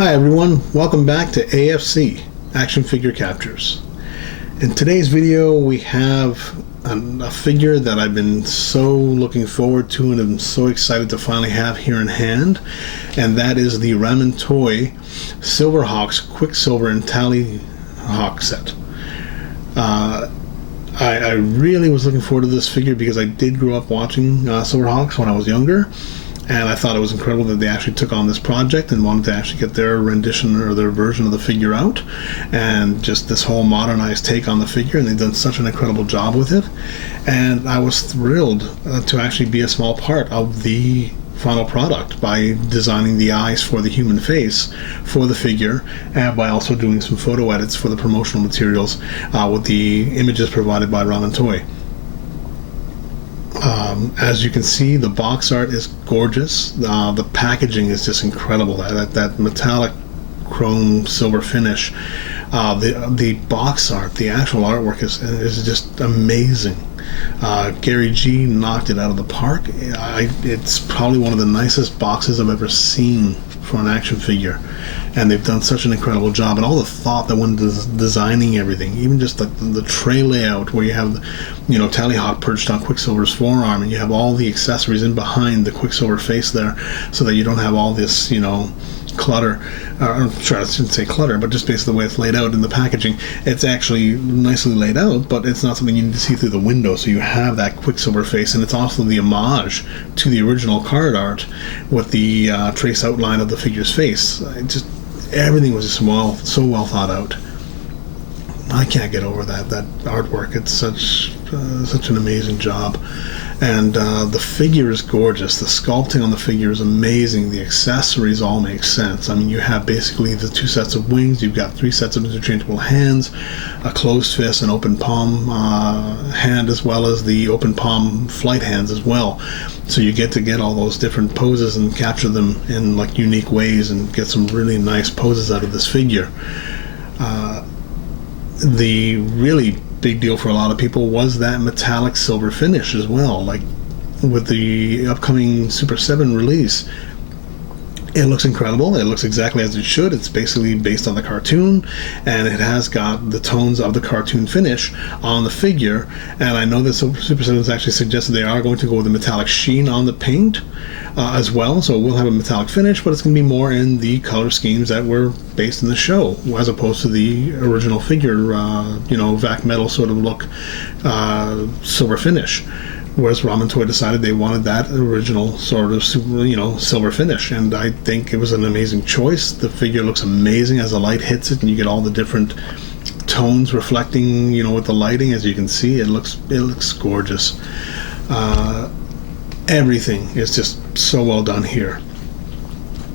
Hi everyone, welcome back to AFC, Action Figure Captures. In today's video we have a figure that I've been so looking forward to and I'm so excited to finally have here in hand, and that is the Ramen Toy Silverhawks Quicksilver and Tallyhawk set. I really was looking forward to this figure because I did grow up watching Silverhawks when I was younger. And I thought it was incredible that they actually took on this project and wanted to actually get their rendition or their version of the figure out. And just this whole modernized take on the figure, and they've done such an incredible job with it. And I was thrilled to actually be a small part of the final product by designing the eyes for the human face for the figure, and by also doing some photo edits for the promotional materials with the images provided by Ramen Toy. As you can see, the box art is gorgeous. The packaging is just incredible. That metallic chrome silver finish. The box art, the actual artwork is just amazing. Gary G knocked it out of the park. It's probably one of the nicest boxes I've ever seen for an action figure, and they've done such an incredible job, and all the thought that went into designing everything, even just the tray layout where you have, Tallyhawk perched on Quicksilver's forearm, and you have all the accessories in behind the Quicksilver face there, so that you don't have all this, clutter. I'm sure I shouldn't say clutter, but just basically the way it's laid out in the packaging. It's actually nicely laid out, but it's not something you need to see through the window, so you have that Quicksilver face, and it's also the homage to the original card art with the trace outline of the figure's face. Everything was just so well thought out. I can't get over that artwork. It's such an amazing job. And the figure is gorgeous. The sculpting on the figure is amazing. The accessories all make sense. I mean, you have basically the 2 sets of wings. You've got 3 sets of interchangeable hands, a closed fist, an open palm hand, as well as the open palm flight hands as well. So you get to get all those different poses and capture them in like unique ways and get some really nice poses out of this figure. The really big deal for a lot of people was that metallic silver finish as well. Like with the upcoming Super 7 release, it looks incredible. It looks exactly as it should. It's basically based on the cartoon, and it has got the tones of the cartoon finish on the figure. And I know that Super 7 has actually suggested they are going to go with a metallic sheen on the paint as well, so we'll have a metallic finish, but it's going to be more in the color schemes that were based in the show, as opposed to the original figure, vac metal sort of look, silver finish. Whereas Ramen Toy decided they wanted that original sort of silver finish, and I think it was an amazing choice. The figure looks amazing as the light hits it, and you get all the different tones reflecting, with the lighting. As you can see, it looks gorgeous. Everything is just so well done here.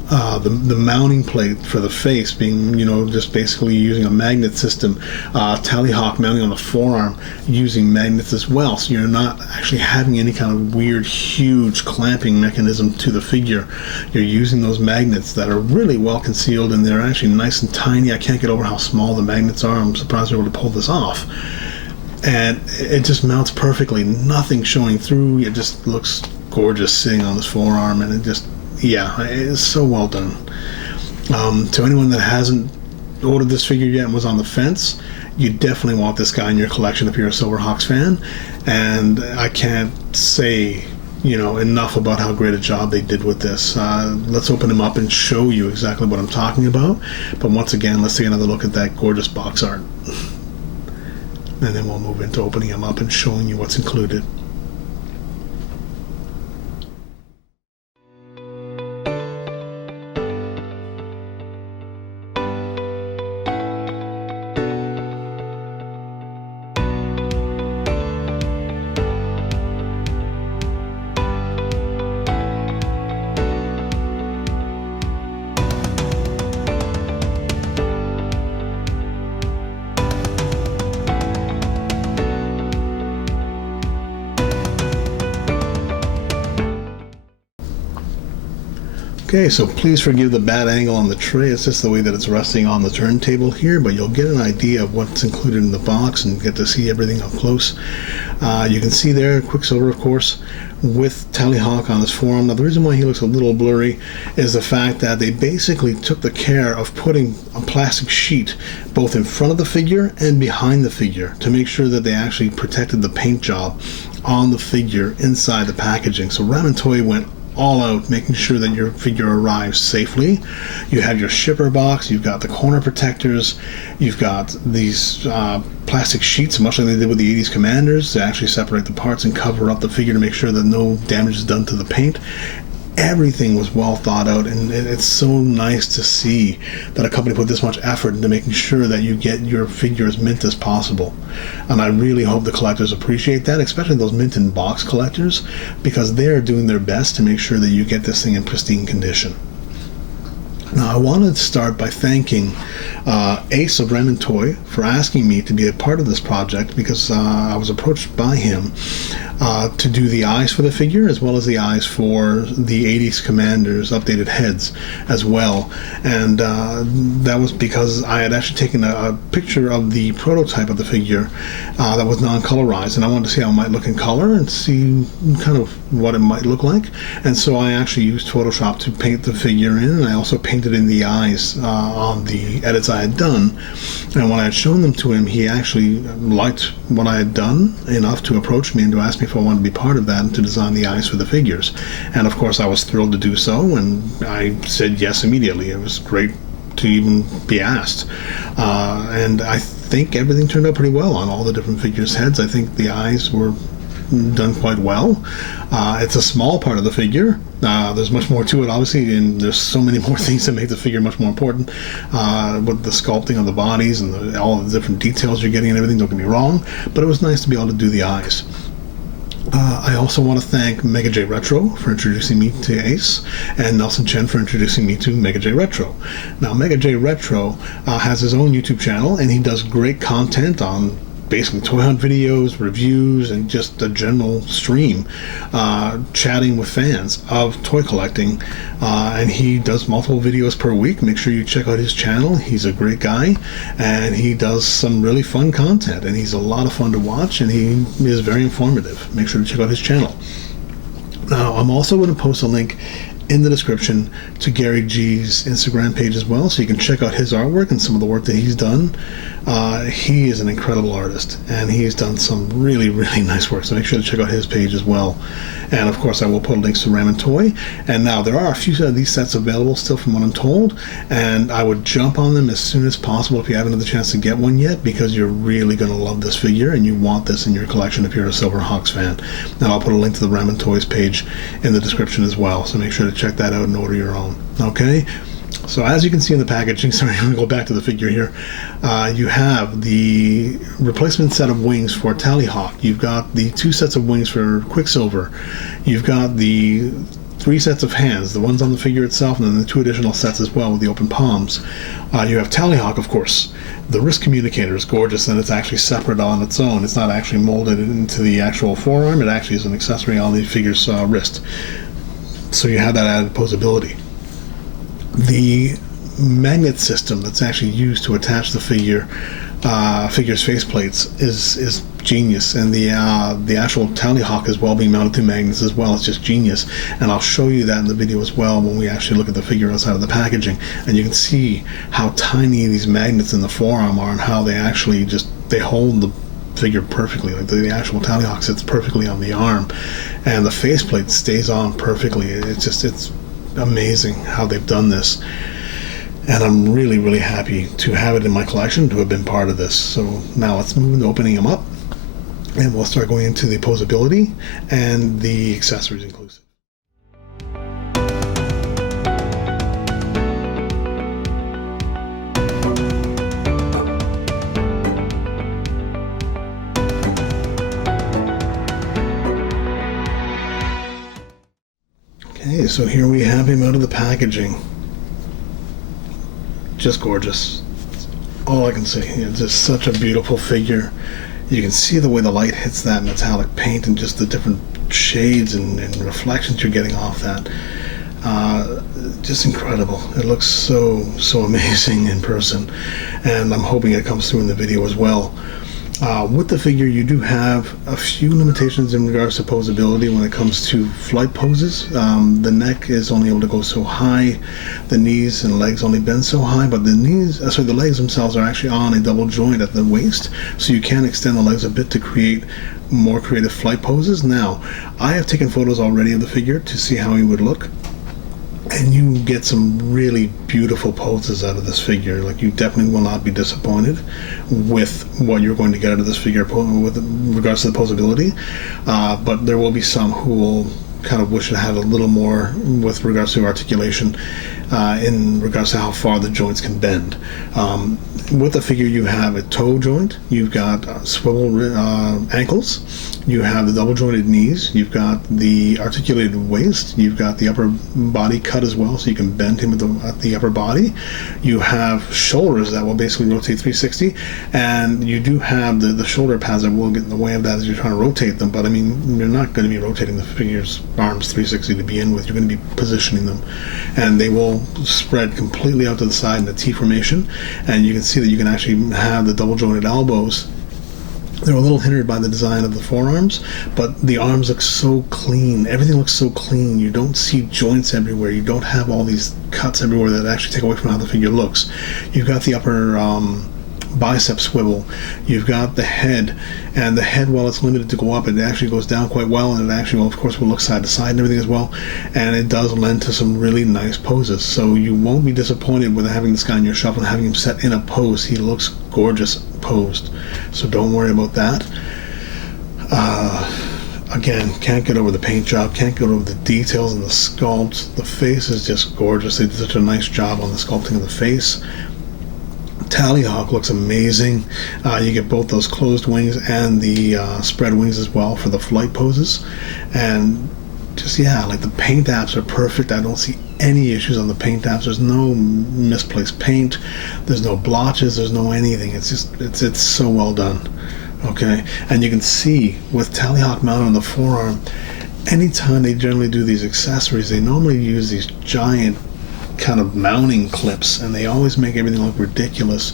The mounting plate for the face being, just basically using a magnet system. Tallyhawk mounting on the forearm using magnets as well, so you're not actually having any kind of weird, huge clamping mechanism to the figure. You're using those magnets that are really well concealed, and they're actually nice and tiny. I can't get over how small the magnets are. I'm surprised they were able to pull this off. And it just mounts perfectly, nothing showing through. It just looks gorgeous sitting on his forearm, and it's so well done. To anyone that hasn't ordered this figure yet and was on the fence, you definitely want this guy in your collection if you're a Silverhawks fan. And I can't say enough about how great a job they did with this. Let's open him up and show you exactly what I'm talking about. But once again, let's take another look at that gorgeous box art, and then we'll move into opening him up and showing you what's included. Okay, so please forgive the bad angle on the tray. It's just the way that it's resting on the turntable here, but you'll get an idea of what's included in the box and get to see everything up close. You can see there Quicksilver, of course, with Tallyhawk on his forearm. Now, the reason why he looks a little blurry is the fact that they basically took the care of putting a plastic sheet both in front of the figure and behind the figure to make sure that they actually protected the paint job on the figure inside the packaging. So Ramen Toy went all out making sure that your figure arrives safely. You have your shipper box, you've got the corner protectors, you've got these plastic sheets, much like they did with the 80s Commanders, to actually separate the parts and cover up the figure to make sure that no damage is done to the paint. Everything was well thought out, and it's so nice to see that a company put this much effort into making sure that you get your figure as mint as possible. And I really hope the collectors appreciate that, especially those mint in box collectors, because they're doing their best to make sure that you get this thing in pristine condition. Now, I wanted to start by thanking Ace of Ramen Toy for asking me to be a part of this project, because I was approached by him to do the eyes for the figure as well as the eyes for the 80s Commanders updated heads as well. And that was because I had actually taken a picture of the prototype of the figure that was non-colorized, and I wanted to see how it might look in color and see kind of what it might look like. And so I actually used Photoshop to paint the figure in, and I also painted in the eyes on the edits I had done. And when I had shown them to him, he actually liked what I had done enough to approach me and to ask me if I wanted to be part of that and to design the eyes for the figures. And of course I was thrilled to do so, and I said yes immediately. It was great to even be asked. And I think everything turned out pretty well on all the different figures' heads. I think the eyes were done quite well. It's a small part of the figure. There's much more to it, obviously, and there's so many more things that make the figure much more important with the sculpting of the bodies and all the different details you're getting and everything. Don't get me wrong, but it was nice to be able to do the eyes. I also want to thank Mega J Retro for introducing me to Ace, and Nelson Chen for introducing me to Mega J Retro. Now, Mega J Retro has his own YouTube channel, and he does great content on basically toy hunt videos, reviews, and just a general stream, chatting with fans of toy collecting. And he does multiple videos per week. Make sure you check out his channel. He's a great guy, and he does some really fun content, and he's a lot of fun to watch, and he is very informative. Make sure to check out his channel. Now, I'm also going to post a link in the description to Gary G's Instagram page as well, so you can check out his artwork and some of the work that he's done. He is an incredible artist, and he's done some really, really nice work, so make sure to check out his page as well. And of course I will put links to Ramen Toy. And now there are a few of these sets available still from what I'm told, and I would jump on them as soon as possible if you haven't had the chance to get one yet, because you're really going to love this figure and you want this in your collection if you're a Silverhawks fan. And I'll put a link to the Ramen Toys page in the description as well, so make sure to check that out and order your own. Okay? So as you can see in the packaging, sorry, I'm going to go back to the figure here. You have the replacement set of wings for Tallyhawk. You've got the 2 sets of wings for Quicksilver. You've got the 3 sets of hands, the ones on the figure itself, and then the 2 additional sets as well with the open palms. You have Tallyhawk, of course. The wrist communicator is gorgeous, and it's actually separate on its own. It's not actually molded into the actual forearm. It actually is an accessory on the figure's wrist. So you have that added posability. The magnet system that's actually used to attach the figure's faceplates is genius, and the actual Tallyhawk is well being mounted to magnets as well. It's just genius, and I'll show you that in the video as well when we actually look at the figure outside of the packaging, and you can see how tiny these magnets in the forearm are and how they actually they hold the figure perfectly. Like the actual Tallyhawk sits perfectly on the arm, and the faceplate stays on perfectly. It's amazing how they've done this, and I'm really, really happy to have it in my collection, to have been part of this. So now let's move into opening them up, and we'll start going into the posability and the accessories inclusive. Okay, so here we have him out of the packaging. Just gorgeous. That's all I can say. It's just such a beautiful figure. You can see the way the light hits that metallic paint and just the different shades and reflections you're getting off that. Just incredible. It looks so amazing in person, and I'm hoping it comes through in the video as well. With the figure, you do have a few limitations in regards to posability when it comes to flight poses. The neck is only able to go so high, the knees and legs only bend so high, but the legs themselves are actually on a double joint at the waist, so you can extend the legs a bit to create more creative flight poses. Now, I have taken photos already of the figure to see how he would look, and you get some really beautiful poses out of this figure. Like, you definitely will not be disappointed with what you're going to get out of this figure with regards to the posability. But there will be some who will kind of wish it had a little more with regards to articulation, in regards to how far the joints can bend. With the figure, you have a toe joint, you've got swivel ankles, you have the double jointed knees, you've got the articulated waist, you've got the upper body cut as well, so you can bend him at the upper body. You have shoulders that will basically rotate 360, and you do have the shoulder pads that will get in the way of that as you're trying to rotate them. But I mean, you're not going to be rotating the figure's arms 360 to begin with. You're going to be positioning them, and they will spread completely out to the side in the T formation, and you can see that you can actually have the double jointed elbows. They're a little hindered by the design of the forearms, but the arms look so clean. Everything looks so clean. You don't see joints everywhere. You don't have all these cuts everywhere that actually take away from how the figure looks. You've got the upper bicep swivel. You've got the head, and the head, while it's limited to go up, it actually goes down quite well, and it actually, well, of course, will look side to side and everything as well, and it does lend to some really nice poses. So you won't be disappointed with having this guy in your shop and having him set in a pose. He looks gorgeous posed, so don't worry about that. Again, can't get over the paint job, can't get over the details and the sculpt. The face is just gorgeous. They did such a nice job on the sculpting of the face. Tallyhawk looks amazing. You get both those closed wings and the spread wings as well for the flight poses, and just, yeah, like, the paint apps are perfect. I don't see any issues on the paint apps. There's no misplaced paint, there's no blotches, there's no anything. It's just, it's so well done. Okay, and you can see with Tallyhawk mounted on the forearm, anytime they generally do these accessories, they normally use these giant kind of mounting clips, and they always make everything look ridiculous.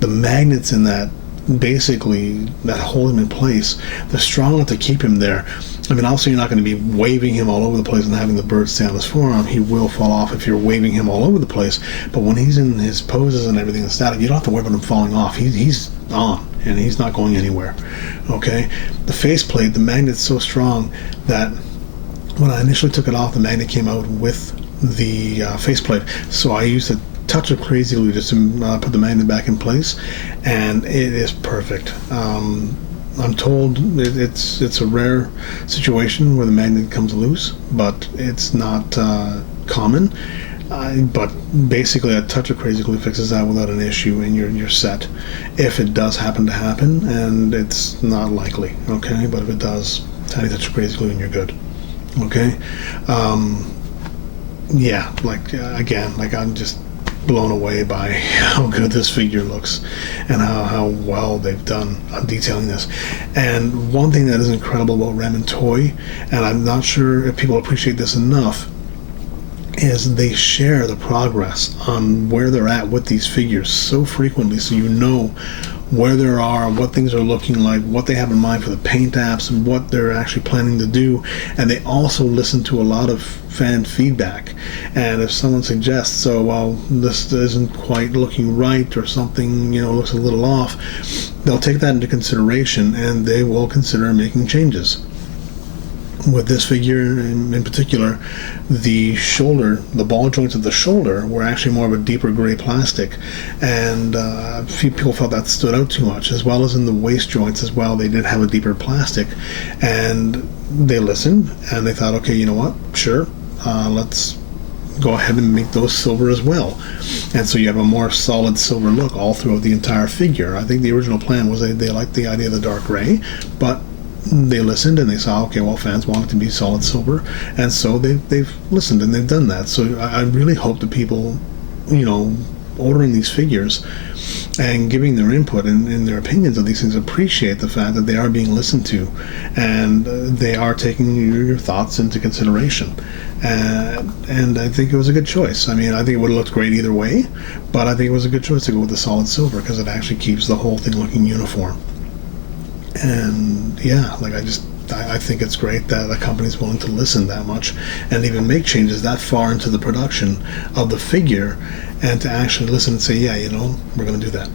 The magnets in that, basically, that hold him in place, they're strong enough to keep him there. I mean, also, you're not going to be waving him all over the place and having the bird stay on his forearm. He will fall off if you're waving him all over the place. But when he's in his poses and everything and static, you don't have to worry about him falling off. He's on, and he's not going anywhere. Okay? The faceplate, the magnet's so strong that when I initially took it off, the magnet came out with the faceplate. So I used a touch of Crazy Glue just to put the magnet back in place, and it is perfect. I'm told it's a rare situation where the magnet comes loose, but it's not common. But basically, a touch of Crazy Glue fixes that without an issue, and you're set. If it does happen to happen, and it's not likely, okay? But if it does, tiny touch of Crazy Glue and you're good, okay? Yeah, like, again, like, I'm just blown away by how good this figure looks and how well they've done on detailing this. And one thing that is incredible about Ramen Toy, and I'm not sure if people appreciate this enough, is they share the progress on where they're at with these figures so frequently, so you know where they are, what things are looking like, what they have in mind for the paint apps, and what they're actually planning to do. And they also listen to a lot of fan feedback. And if someone suggests, so, well, this isn't quite looking right, or something, looks a little off, they'll take that into consideration, and they will consider making changes. With this figure in particular, the shoulder, the ball joints of the shoulder were actually more of a deeper gray plastic, and a few people felt that stood out too much, as well as in the waist joints as well. They did have a deeper plastic, and they listened, and they thought, okay, you know what, sure, let's go ahead and make those silver as well. And so you have a more solid silver look all throughout the entire figure. I think the original plan was they liked the idea of the dark gray, but they listened and they saw, okay, well, fans want it to be solid silver, and so they've listened and they've done that. So I really hope that people, ordering these figures and giving their input and their opinions on these things, appreciate the fact that they are being listened to, and they are taking your thoughts into consideration. And I think it was a good choice. I mean, I think it would have looked great either way, but I think it was a good choice to go with the solid silver because it actually keeps the whole thing looking uniform. And yeah, like I think it's great that a company's willing to listen that much and even make changes that far into the production of the figure, and to actually listen and say, yeah, you know, we're going to do that.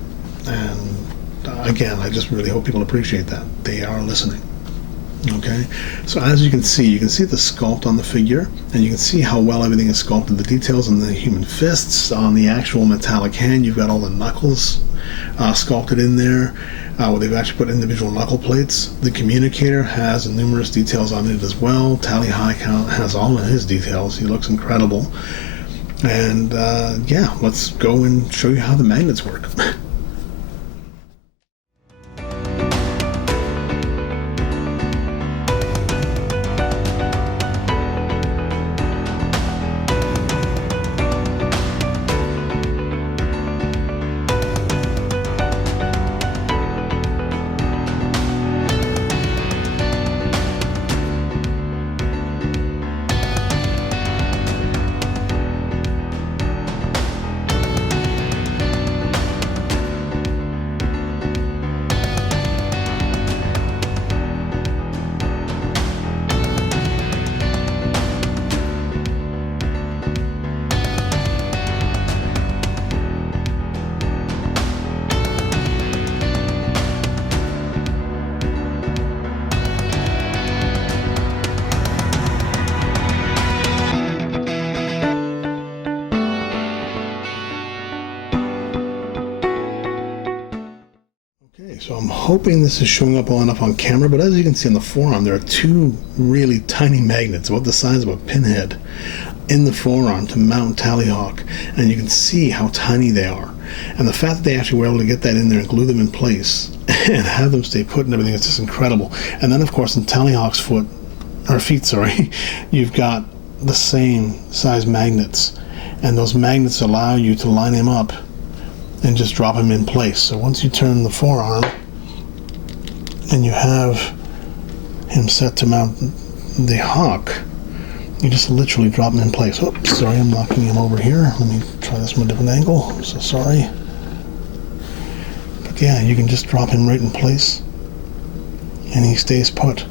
And again, I just really hope people appreciate that. They are listening. Okay, so as you can see the sculpt on the figure, and you can see how well everything is sculpted. The details on the human fists, on the actual metallic hand, you've got all the knuckles sculpted in there, where they've actually put individual knuckle plates. The communicator has numerous details on it as well. Tally High Count has all of his details. He looks incredible. And yeah, let's go and show you how the magnets work. So I'm hoping this is showing up well enough on camera, but as you can see on the forearm, there are two really tiny magnets about the size of a pinhead in the forearm to mount Tallyhawk, and you can see how tiny they are. And the fact that they actually were able to get that in there and glue them in place and have them stay put and everything is just incredible. And then of course in Tallyhawk's feet, you've got the same size magnets, and those magnets allow you to line him up and just drop him in place. So once you turn the forearm and you have him set to mount the hawk, you just literally drop him in place. Oops, sorry, I'm knocking him over here. Let me try this from a different angle. I'm so sorry. But yeah, you can just drop him right in place and he stays put.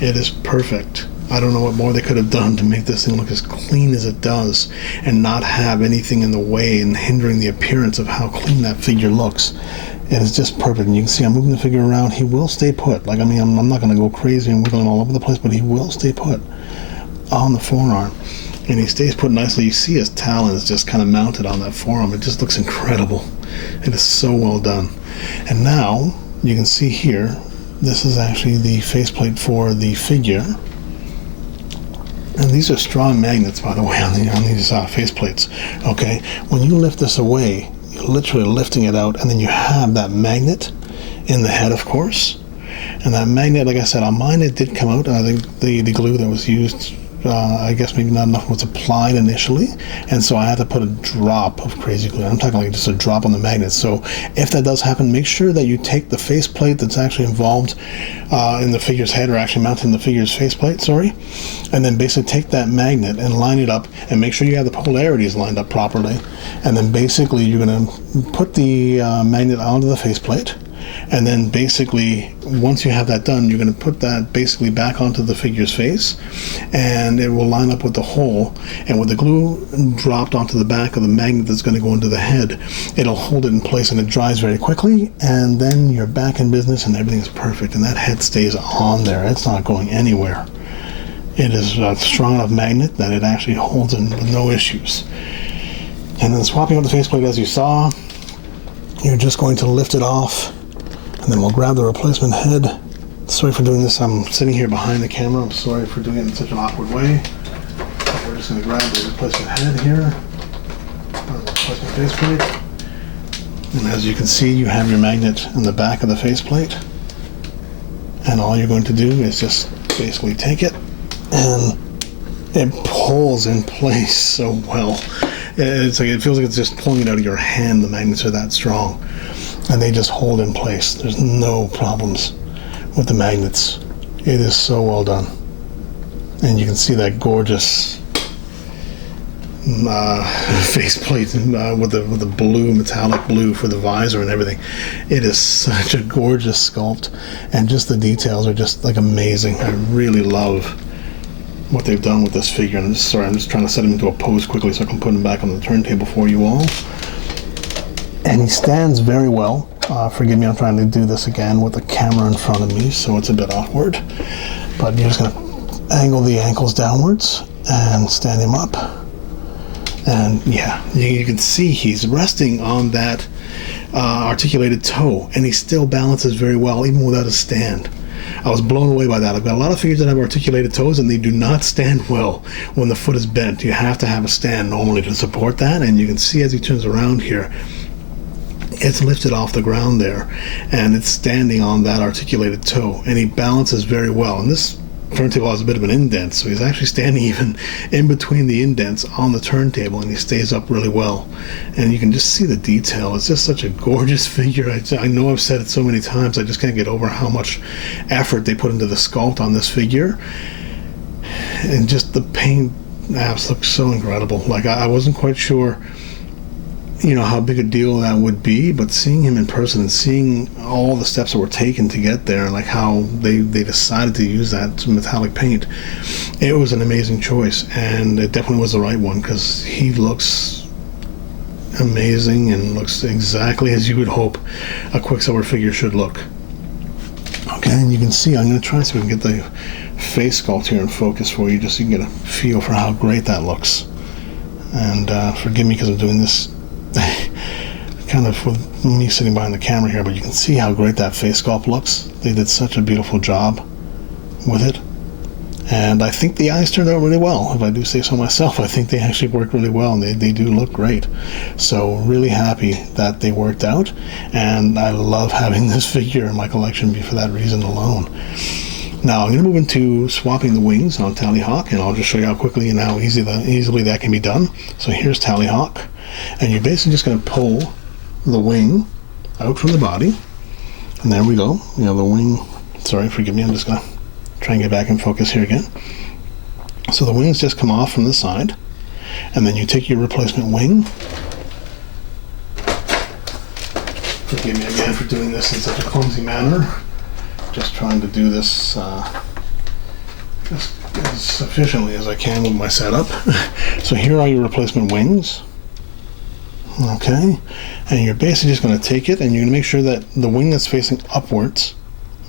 It is perfect. I don't know what more they could have done to make this thing look as clean as it does and not have anything in the way and hindering the appearance of how clean that figure looks. It is just perfect. And you can see I'm moving the figure around. He will stay put. Like, I mean, I'm not going to go crazy and wiggle him all over the place, but he will stay put on the forearm. And he stays put nicely. You see his talons just kind of mounted on that forearm. It just looks incredible. It is so well done. And now you can see here, this is actually the faceplate for the figure. And these are strong magnets, by the way, on these faceplates. Okay, when you lift this away, you're literally lifting it out, and then you have that magnet in the head, of course. And that magnet, like I said, on mine it did come out. I think the glue that was used, I guess maybe not enough was applied initially, and so I had to put a drop of crazy glue. I'm talking like just a drop on the magnet. So if that does happen, make sure that you take the faceplate that's actually involved in the figure's head, or actually mounted in the figure's faceplate, and then basically take that magnet and line it up and make sure you have the polarities lined up properly. And then basically you're going to put the magnet onto the faceplate, and then basically once you have that done, you're going to put that basically back onto the figure's face, and it will line up with the hole. And with the glue dropped onto the back of the magnet that's going to go into the head, it'll hold it in place, and it dries very quickly, and then you're back in business and everything's perfect, and that head stays on there. It's not going anywhere. It is a strong enough magnet that it actually holds in with no issues. And then swapping out the faceplate, as you saw, you're just going to lift it off, and then we'll grab the replacement head. Sorry for doing this. I'm sitting here behind the camera. I'm sorry for doing it in such an awkward way. We're just going to grab the replacement head here, the replacement faceplate. And as you can see, you have your magnet in the back of the faceplate. And all you're going to do is just basically take it, and it pulls in place so well. It's like it feels like it's just pulling it out of your hand. The magnets are that strong, and they just hold in place. There's no problems with the magnets. It is so well done, and you can see that gorgeous faceplate with the blue, metallic blue for the visor and everything. It is such a gorgeous sculpt, and just the details are just like amazing. I really love what they've done with this figure. And I'm just trying to set him into a pose quickly so I can put him back on the turntable for you all. And he stands very well. Forgive me, I'm trying to do this again with the camera in front of me, so it's a bit awkward. But you're just going to angle the ankles downwards and stand him up. And yeah, you can see he's resting on that articulated toe, and he still balances very well, even without a stand. I was blown away by that. I've got a lot of figures that have articulated toes, and they do not stand well when the foot is bent. You have to have a stand normally to support that, and you can see as he turns around here, it's lifted off the ground there, and it's standing on that articulated toe, and he balances very well. And this turntable has a bit of an indent, so he's actually standing even in between the indents on the turntable, and he stays up really well. And you can just see the detail. It's just such a gorgeous figure. I know I've said it so many times, I just can't get over how much effort they put into the sculpt on this figure, and just the paint apps look so incredible. Like I wasn't quite sure, you know, how big a deal that would be, but seeing him in person and seeing all the steps that were taken to get there, and like how they decided to use that metallic paint, it was an amazing choice, and it definitely was the right one, because he looks amazing and looks exactly as you would hope a Quicksilver figure should look. Okay, and you can see, I'm going to try so we can get the face sculpt here in focus for you, just so you can get a feel for how great that looks. And forgive me because I'm doing this kind of with me sitting behind the camera here, but you can see how great that face sculpt looks. They did such a beautiful job with it, and I think the eyes turned out really well, if I do say so myself. I think they actually worked really well, and they do look great. So really happy that they worked out, and I love having this figure in my collection for that reason alone. Now I'm going to move into swapping the wings on Tallyhawk, and I'll just show you how quickly and how easily that can be done. So here's Tallyhawk, and you're basically just going to pull the wing out from the body, and there we go. You know, the wing, sorry, forgive me, I'm just going to try and get back in focus here again. So the wings just come off from the side, and then you take your replacement wing. Forgive me again for doing this in such a clumsy manner. Just trying to do this just as efficiently as I can with my setup. So here are your replacement wings. Okay, and you're basically just going to take it, and you're going to make sure that the wing that's facing upwards,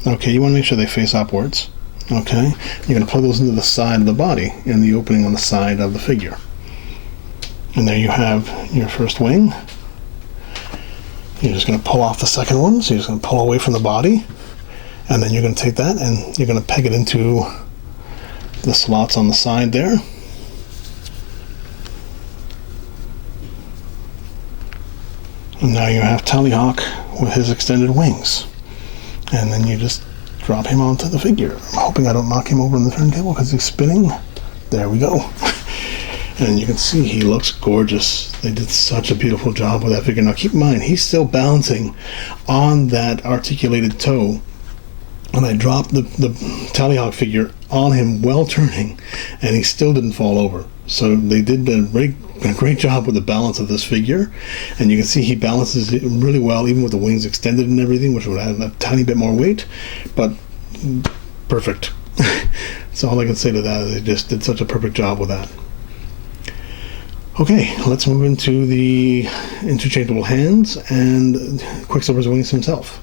okay, you want to make sure they face upwards. Okay, you're going to plug those into the side of the body, in the opening on the side of the figure. And there you have your first wing. You're just going to pull off the second one, so you're just going to pull away from the body, and then you're going to take that and you're going to peg it into the slots on the side there. And now you have Tallyhawk with his extended wings. And then you just drop him onto the figure. I'm hoping I don't knock him over on the turntable because he's spinning. There we go. And you can see he looks gorgeous. They did such a beautiful job with that figure. Now keep in mind, he's still balancing on that articulated toe. And I dropped the Tallyhawk figure on him while turning, and he still didn't fall over. So they did a great job with the balance of this figure, and you can see he balances it really well, even with the wings extended and everything, which would add a tiny bit more weight, but perfect. So all I can say to that is they just did such a perfect job with that. Okay, let's move into the interchangeable hands and Quicksilver's wings himself.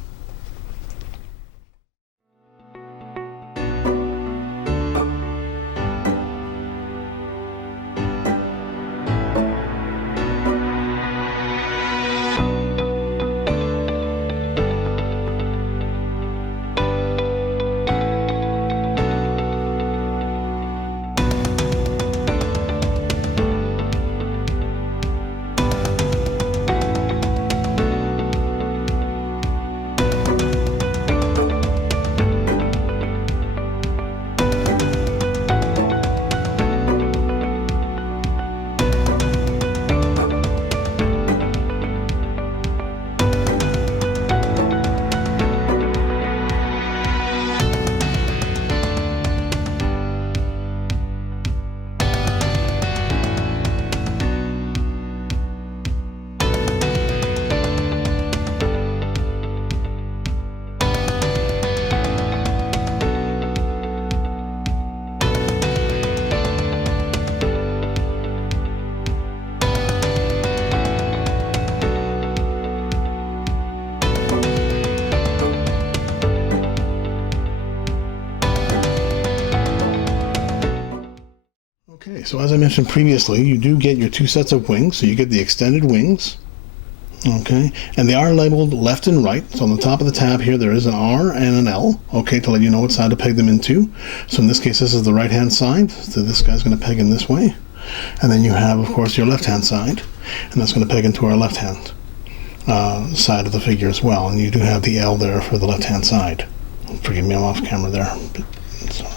Okay, so as I mentioned previously, you do get your two sets of wings. So you get the extended wings, okay, and they are labeled left and right. So on the top of the tab here, there is an R and an L, okay, to let you know what side to peg them into. So in this case, this is the right-hand side. So this guy's going to peg in this way. And then you have, of course, your left-hand side, and that's going to peg into our left-hand side of the figure as well. And you do have the L there for the left-hand side. Forgive me, I'm off camera there. Sorry.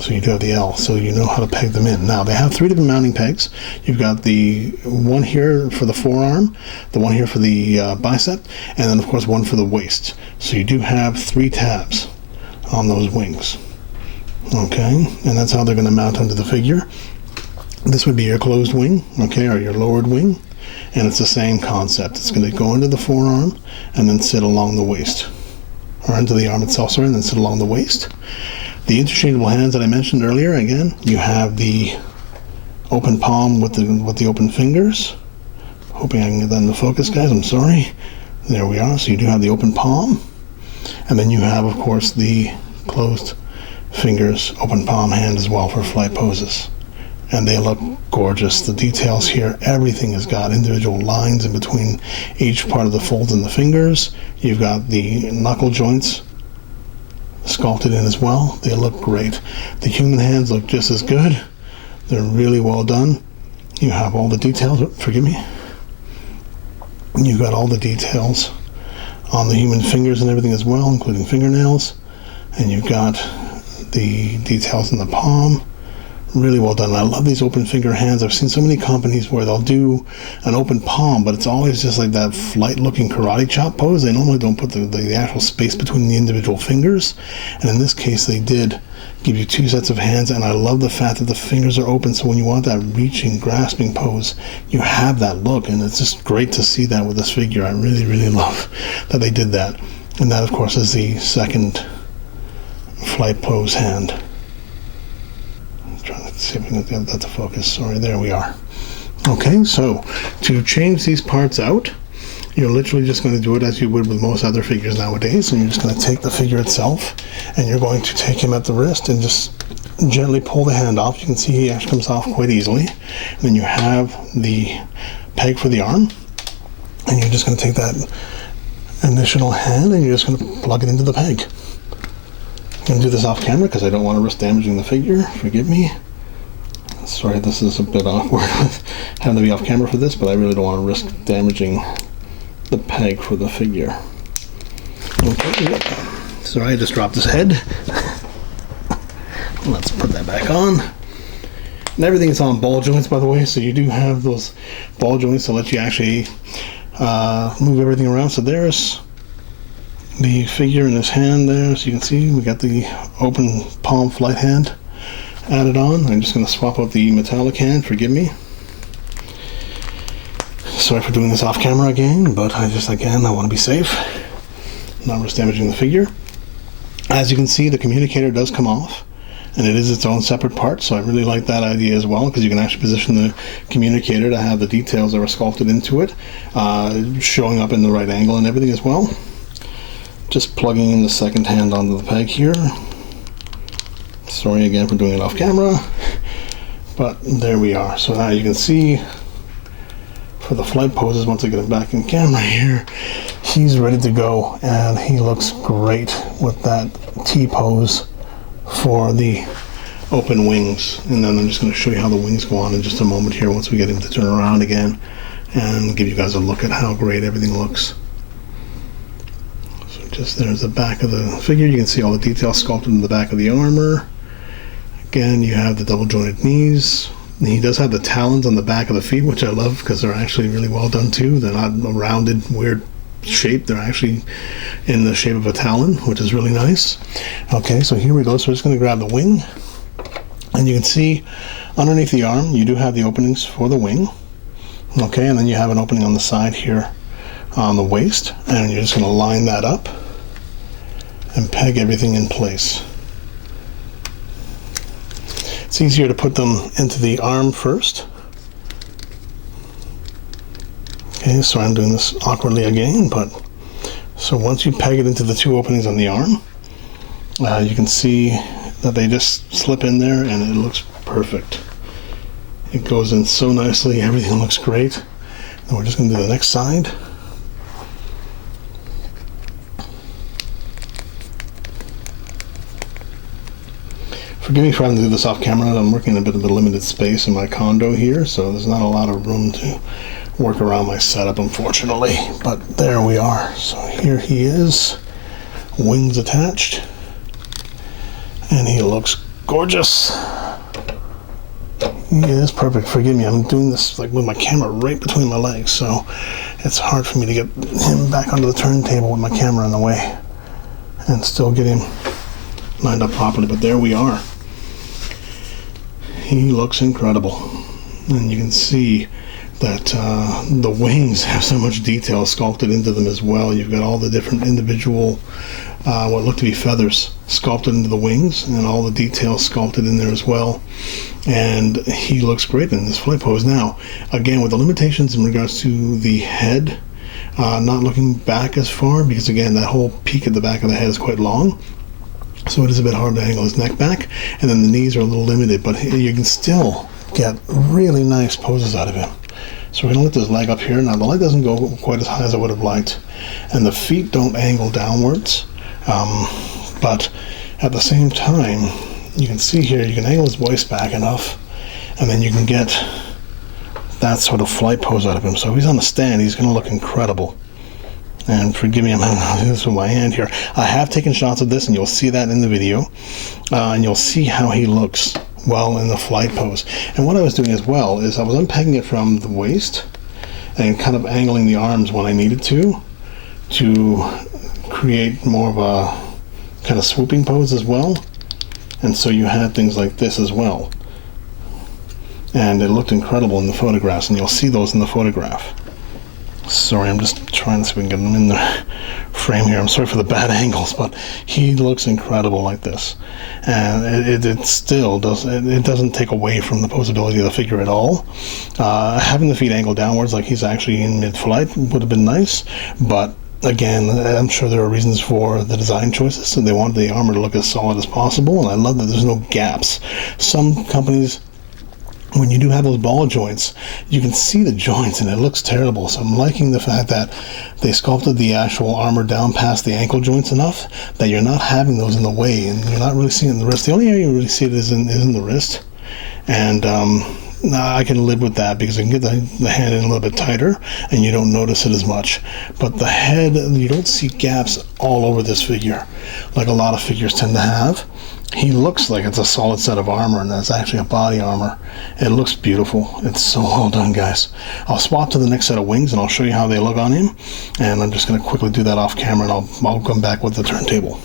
So you do have the L, so you know how to peg them in. Now, they have three different mounting pegs. You've got the one here for the forearm, the one here for the bicep, and then, of course, one for the waist. So you do have three tabs on those wings. Okay, and that's how they're going to mount onto the figure. This would be your closed wing, okay, or your lowered wing, and it's the same concept. It's going to go into the forearm and then sit along the waist, or into the arm itself, sorry, and then sit along the waist. The interchangeable hands that I mentioned earlier, again, you have the open palm with the open fingers. Hoping I can get that into focus, guys. I'm sorry. There we are. So you do have the open palm, and then you have, of course, the closed fingers, open palm hand as well for flight poses. And they look gorgeous. The details here, everything has got individual lines in between each part of the folds in the fingers. You've got the knuckle joints sculpted in as well. They look great. The human hands look just as good. They're really well done. You have all the details, forgive me. You've got all the details on the human fingers and everything as well, including fingernails. And you've got the details in the palm. Really well done. And I love these open finger hands. I've seen so many companies where they'll do an open palm, but it's always just like that flight looking karate chop pose. They normally don't put the actual space between the individual fingers. And in this case, they did give you two sets of hands. And I love the fact that the fingers are open. So when you want that reaching, grasping pose, you have that look. And it's just great to see that with this figure. I really, really love that they did that. And that, of course, is the second flight pose hand. Trying to see if we can get that to focus. Sorry, there we are. Okay, so to change these parts out, you're literally just going to do it as you would with most other figures nowadays. And you're just going to take the figure itself, and you're going to take him at the wrist and just gently pull the hand off. You can see he actually comes off quite easily. And then you have the peg for the arm, and you're just going to take that initial hand and you're just going to plug it into the peg. I'm going to do this off camera because I don't want to risk damaging the figure. Forgive me. Sorry, this is a bit awkward having to be off camera for this, but I really don't want to risk damaging the peg for the figure. Okay, sorry, I just dropped his head. Let's put that back on. And everything is on ball joints, by the way, so you do have those ball joints to let you actually move everything around. So there's the figure in his hand there, so you can see we got the open palm flight hand added on. I'm just going to swap out the metallic hand, forgive me. Sorry for doing this off camera again, but I want to be safe, not risk damaging the figure. As you can see, the communicator does come off, and it is its own separate part, so I really like that idea as well, because you can actually position the communicator to have the details that are sculpted into it, showing up in the right angle and everything as well. Just plugging in the second hand onto the peg here. Sorry again for doing it off camera, but there we are. So now you can see for the flight poses, once I get him back in camera here, he's ready to go, and he looks great with that T-pose for the open wings. And then I'm just going to show you how the wings go on in just a moment here once we get him to turn around again and give you guys a look at how great everything looks. Just there's the back of the figure. You can see all the details sculpted in the back of the armor. Again, you have the double jointed knees. And he does have the talons on the back of the feet, which I love because they're actually really well done too. They're not a rounded, weird shape. They're actually in the shape of a talon, which is really nice. Okay, so here we go. So we're just going to grab the wing. And you can see underneath the arm, you do have the openings for the wing. Okay, and then you have an opening on the side here on the waist. And you're just going to line that up and peg everything in place. It's easier to put them into the arm first. Okay, so I'm doing this awkwardly again, but so once you peg it into the two openings on the arm, you can see that they just slip in there and it looks perfect. It goes in so nicely, everything looks great. And we're just going to do the next side. Forgive me for having to do this off camera. I'm working in a bit of a limited space in my condo here, so there's not a lot of room to work around my setup, unfortunately. But there we are. So here he is, wings attached, and he looks gorgeous. He is perfect. Forgive me, I'm doing this like with my camera right between my legs, so it's hard for me to get him back onto the turntable with my camera in the way and still get him lined up properly. But there we are. He looks incredible, and you can see that the wings have so much detail sculpted into them as well. You've got all the different individual what look to be feathers sculpted into the wings, and all the details sculpted in there as well. And he looks great in this flight pose. Now, again, with the limitations in regards to the head not looking back as far, because again, that whole peak at the back of the head is quite long, so it is a bit hard to angle his neck back, and then the knees are a little limited, but you can still get really nice poses out of him. So we're going to lift his leg up here. Now the leg doesn't go quite as high as I would have liked, and the feet don't angle downwards, but at the same time, you can see here, you can angle his waist back enough, and then you can get that sort of flight pose out of him. So if he's on the stand, he's going to look incredible. And forgive me, I'm doing this with my hand here. I have taken shots of this, and you'll see that in the video, and you'll see how he looks well in the flight pose. And what I was doing as well is I was unpegging it from the waist and kind of angling the arms when I needed to create more of a kind of swooping pose as well. And so you had things like this as well, and it looked incredible in the photographs, and you'll see those in the photograph. Sorry, I'm just trying to see if we can get them in the frame here. I'm sorry for the bad angles, but he looks incredible like this. And it still does, it doesn't take away from the posability of the figure at all. Having the feet angled downwards like he's actually in mid-flight would have been nice, but again, I'm sure there are reasons for the design choices, so they wanted the armor to look as solid as possible, and I love that there's no gaps. Some companies, when you do have those ball joints, you can see the joints and it looks terrible. So I'm liking the fact that they sculpted the actual armor down past the ankle joints enough that you're not having those in the way, and you're not really seeing the wrist. The only area you really see it is in the wrist, and I can live with that because I can get the hand in a little bit tighter and you don't notice it as much. But the head, you don't see gaps all over this figure like a lot of figures tend to have. He looks like it's a solid set of armor, and that's actually a body armor. It looks beautiful. It's so well done, guys. I'll swap to the next set of wings, and I'll show you how they look on him. And I'm just going to quickly do that off camera, and I'll come back with the turntable.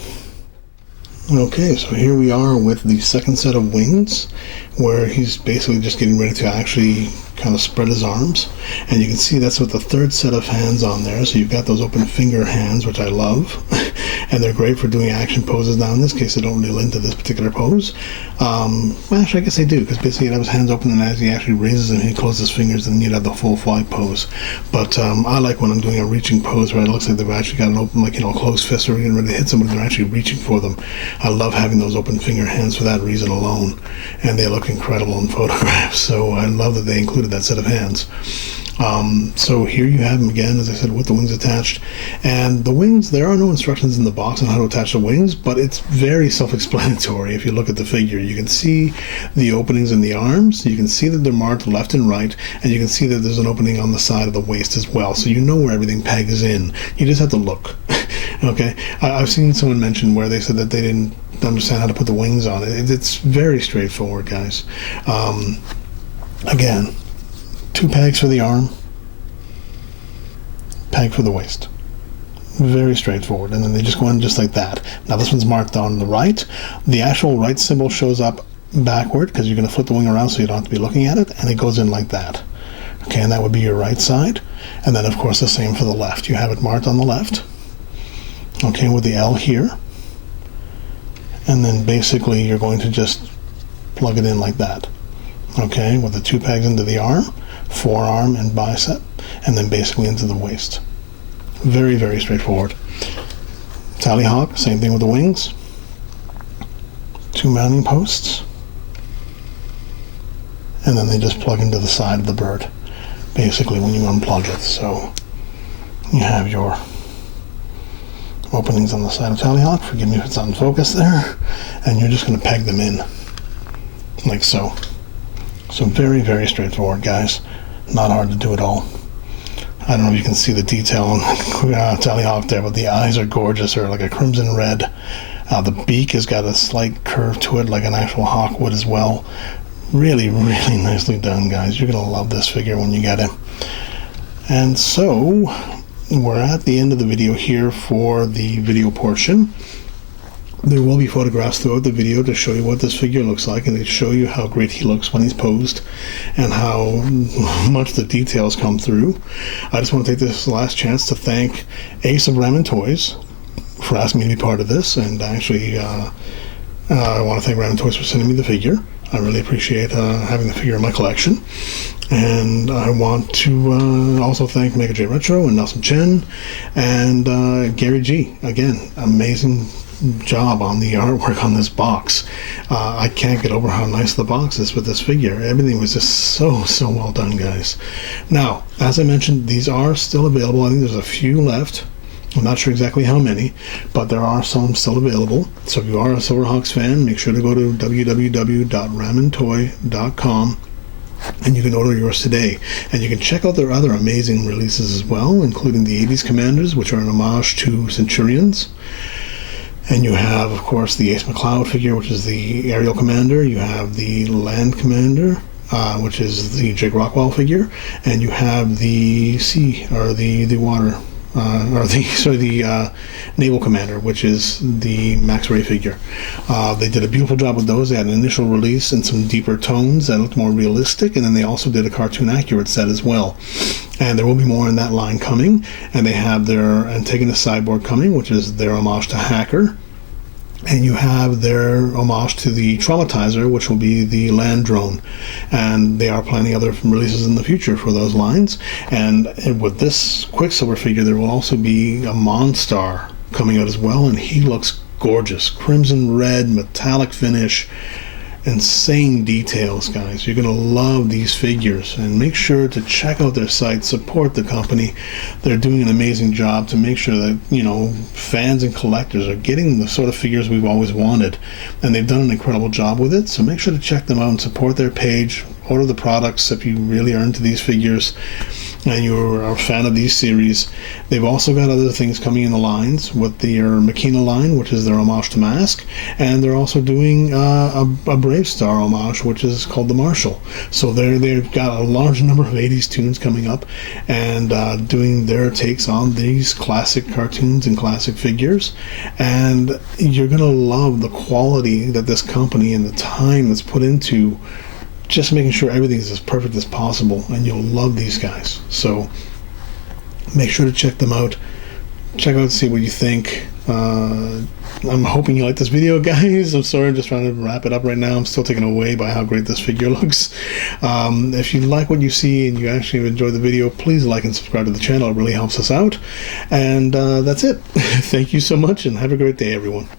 Okay, so here we are with the second set of wings, where he's basically just getting ready to actually kind of spread his arms, and you can see that's with the third set of hands on there. So you've got those open finger hands, which I love, and they're great for doing action poses. Now in this case they don't really lend to this particular pose. Well, actually I guess they do, because basically he'd have his hands open, and as he actually raises them he closes his fingers, and you'd have the full flight pose. But I like when I'm doing a reaching pose where it looks like they've actually got an open, like, you know, closed fist, or getting ready to hit somebody, they're actually reaching for them. I love having those open finger hands for that reason alone, and they look incredible in photographs. So I love that they included that set of hands. So here you have them again, as I said, with the wings attached. And the wings, there are no instructions in the box on how to attach the wings, but it's very self-explanatory. If you look at the figure, you can see the openings in the arms, you can see that they're marked left and right, and you can see that there's an opening on the side of the waist as well, so you know where everything pegs in. You just have to look. Okay, I've seen someone mention where they said that they didn't understand how to put the wings on it. It's very straightforward, guys. Again, 2 pegs for the arm, peg for the waist. Very straightforward, and then they just go in just like that. Now this one's marked on the right. The actual right symbol shows up backward because you're going to flip the wing around so you don't have to be looking at it, and it goes in like that. Okay, and that would be your right side. And then of course the same for the left. You have it marked on the left, okay, with the L here, and then basically you're going to just plug it in like that, okay, with the 2 pegs into the arm, forearm and bicep, and then basically into the waist. Very, very straightforward. Silverhawk, same thing with the wings. 2 mounting posts, and then they just plug into the side of the bird, basically, when you unplug it. So you have your openings on the side of Silverhawk. Forgive me if it's out of focus there. And you're just going to peg them in, like so. So very, very straightforward, guys. Not hard to do at all. I don't know if you can see the detail on Silverhawk there, but the eyes are gorgeous. They're like a crimson red. The beak has got a slight curve to it, like an actual hawk would as well. Really, really nicely done, guys. You're going to love this figure when you get it. And so, we're at the end of the video here for the video portion. There will be photographs throughout the video to show you what this figure looks like, and to show you how great he looks when he's posed and how much the details come through. I just want to take this last chance to thank Ace of Ramen Toys for asking me to be part of this, and actually I want to thank Ramen Toys for sending me the figure. I really appreciate having the figure in my collection. And I want to also thank Mega J Retro and Nelson Chen and Gary G. Again, amazing job on the artwork on this box. I can't get over how nice the box is with this figure. Everything was just so well done, guys. Now, as I mentioned, these are still available. I think there's a few left. I'm not sure exactly how many, but there are some still available. So if you are a Silverhawks fan, make sure to go to www.ramentoy.com and you can order yours today. And you can check out their other amazing releases as well, including the 80s Commanders, which are an homage to Centurions. And you have, of course, the Ace McCloud figure, which is the aerial commander. You have the land commander, which is the Jake Rockwell figure. And you have the sea, or the water, the naval commander, which is the Max Ray figure. They did a beautiful job with those. They had an initial release in some deeper tones that looked more realistic, and then they also did a cartoon accurate set as well. And there will be more in that line coming. And they have their Antagonist Cyborg coming, which is their homage to Hacker. And you have their homage to the Traumatizer, which will be the land drone. And they are planning other releases in the future for those lines. And with this Quicksilver figure, there will also be a Monstar coming out as well, and he looks gorgeous. Crimson red, metallic finish, insane details, guys. You're going to love these figures, and make sure to check out their site, support the company. They're doing an amazing job to make sure that, you know, fans and collectors are getting the sort of figures we've always wanted, and they've done an incredible job with it. So make sure to check them out and support their page. Order the products if you really are into these figures and you're a fan of these series. They've also got other things coming in the lines with their Makina line, which is their homage to Mask, and they're also doing a Brave Star homage, which is called the Marshal. So they've got a large number of 80s tunes coming up and doing their takes on these classic cartoons and classic figures. And you're going to love the quality that this company and the time that's put into just making sure everything is as perfect as possible, and you'll love these guys. So make sure to check them out. Check out, see what you think. I'm hoping you like this video, guys. I'm sorry, I'm just trying to wrap it up right now. I'm still taken away by how great this figure looks. If you like what you see and you actually enjoy the video, please like and subscribe to the channel. It really helps us out. And that's it. Thank you so much, and have a great day, everyone.